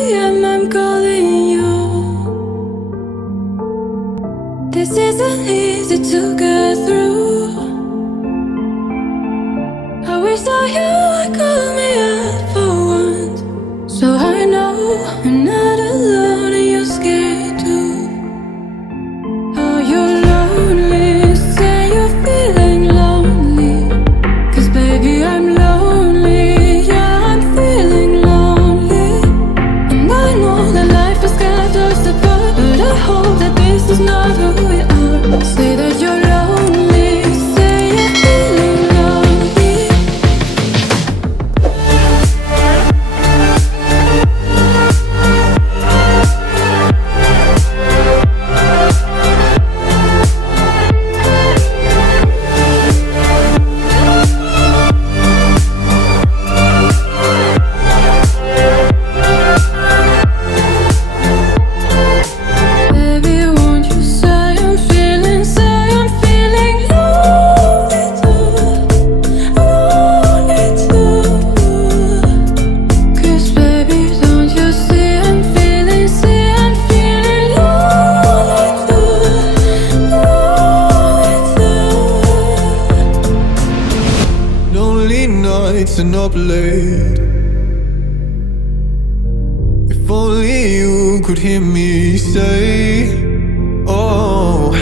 a.m. I'm calling you. This isn't easy to get through. I wish that you would call me up for once, so I know I'm not alone and you're scared too. Oh, you're lonely, say you're feeling lonely, 'cause baby I'm lonely, yeah I'm feeling lonely. And I know that life has got us apart, but I hope that this is not who we are. Say that you're lonely, say you're feeling lonely. Baby, won't you say I'm feeling lonely too, lonely too. 'Cause baby, don't you see I'm feeling lonely too, lonely too. Lonely nights and up late. If only you could hear me say, oh,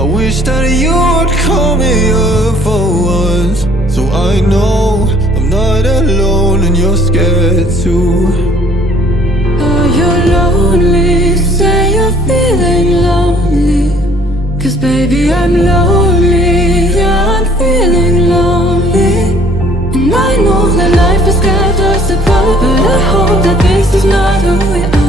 I wish that you would call me up for once, so I know I'm not alone and you're scared too. Oh, you're lonely, say you're feeling lonely, 'cause baby I'm lonely, yeah I'm feeling lonely. And I know that life has got us apart, but I hope that this is not who we are.